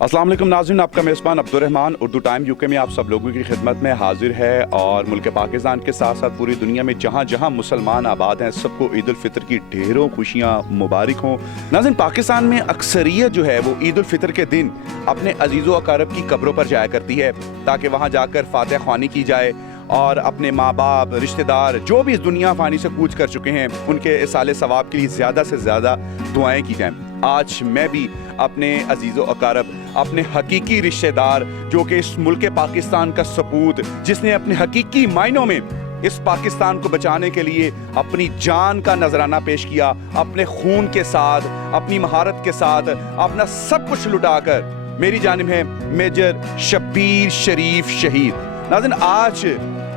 अस्सलाम वालेकुम नाज़रीन, आपका मेज़बान अब्दुर्रहमान उर्दू टाइम यूके में आप सब लोगों की खिदमत में हाजिर है। और मुल्क पाकिस्तान के साथ साथ पूरी दुनिया में जहाँ जहाँ मुसलमान आबाद हैं सबको ईद उल फितर की ढेरों खुशियाँ मुबारक हों। नाज़रीन, पाकिस्तान में अक्सरियत जो है वो ईद उल फितर के दिन अपने अजीज़ो अकारब की कब्रों पर जाया करती है ताकि वहाँ जाकर फातिहा ख्वानी की जाए और अपने माँ बाप रिश्तेदार जो भी इस दुनिया फ़ानी से कूच कर चुके हैं उनके इसाले सवाब के लिए ज़्यादा से ज़्यादा दुआएं की जाएं। आज मैं भी अपने अजीज़ो अकारब, अपने हकीकी रिश्तेदार जो कि इस मुल्क पाकिस्तान का सपूत, जिसने अपने हकीकी मायनों में इस पाकिस्तान को बचाने के लिए अपनी जान का नजराना पेश किया, अपने खून के साथ, अपनी महारत के साथ, अपना सब कुछ लुटाकर, मेरी जानिब है मेजर शब्बीर शरीफ शहीद। नाज़रीन, आज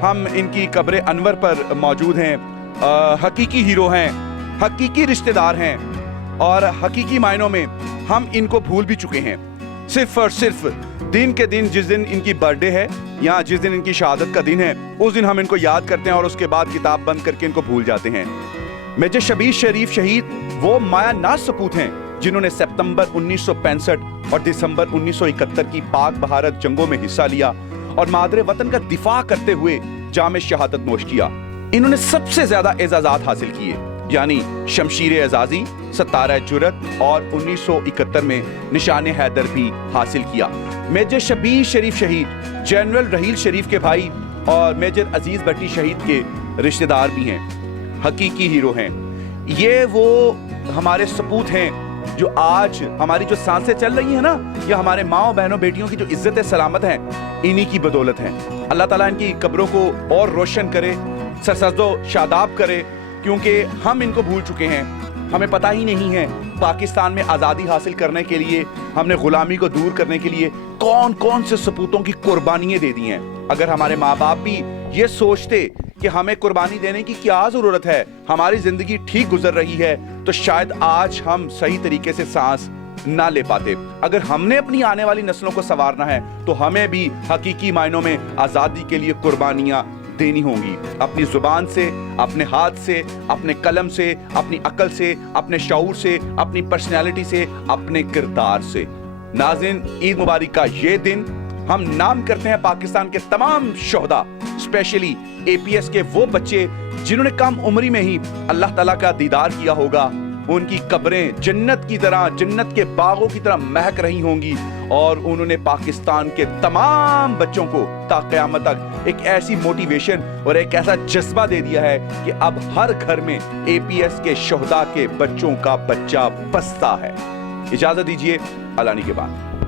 हम इनकी कब्र अनवर पर मौजूद हैं। हकीकी हीरो हैं, हकीकी रिश्तेदार हैं और हकीकी मायनों में हम इनको भूल भी चुके हैं। सिर्फ और सिर्फ दिन के दिन, जिस दिन इनकी बर्थडे है या जिस दिन इनकी शहादत का दिन है, उस दिन हम इनको याद करते हैं और उसके बाद किताब बंद करके इनको भूल जाते हैं। मेजर शब्बीर शरीफ शहीद वो माया नाज सपूत हैं जिन्होंने सितंबर 1965 और दिसंबर 1971 की पाक बहारत जंगों में हिस्सा लिया और मादरे वतन का दिफा करते हुए जामे शहादत नोश किया। इन्होंने सबसे ज्यादा एजाजात हासिल किए, यानी शमशीर एजाजी, सतारा जुरत और 1971 में निशान हैदर भी हासिल किया। मेजर शब्बीर शरीफ शहीद जनरल रहील शरीफ के भाई और मेजर अजीज भट्टी शहीद के रिश्तेदार भी हैं, हकीकी हीरो हैं। ये वो हमारे सपूत हैं जो आज हमारी जो सांसें चल रही हैं ना, या हमारे माओ बहनों बेटियों की जो इज्जत सलामत हैं, इन्हीं की बदौलत हैं। अल्लाह ताला इनकी कब्रों को और रोशन करे, सरसब्ज़ो शादाब करे, क्योंकि हम इनको भूल चुके हैं। हमें पता ही नहीं है पाकिस्तान में आज़ादी हासिल करने के लिए, हमने गुलामी को दूर करने के लिए कौन कौन से सपूतों की कुर्बानियाँ दे दी हैं। अगर हमारे माँ बाप भी ये सोचते कि हमें कुर्बानी देने की क्या ज़रूरत है, हमारी ज़िंदगी ठीक गुजर रही है, तो शायद आज हम सही तरीके से सांस ना ले पाते। अगर हमने अपनी आने वाली नस्लों को संवारना है तो हमें भी हकीकी मायनों में आज़ादी के लिए कुर्बानियाँ देनी होंगी, अपनी जुबान से, अपने हाथ से, अपने कलम से, अपनी अकल से, अपने शऊर से, अपनी पर्सनैलिटी से, अपने किरदार से। नाज़रीन, ईद मुबारक का ये दिन हम नाम करते हैं पाकिस्तान के तमाम शोहदा, स्पेशली APS के वो बच्चे जिन्होंने कम उम्री में ही अल्लाह ताला का दीदार किया होगा। उनकी कब्रें जन्नत की तरह, जन्नत के बागों की तरह महक रही होंगी और उन्होंने पाकिस्तान के तमाम बच्चों को ता क़यामत तक एक ऐसी मोटिवेशन और एक ऐसा जज्बा दे दिया है कि अब हर घर में APS के शोहदा के बच्चों का बच्चा बसता है। इजाजत दीजिए, अलानी के बाद।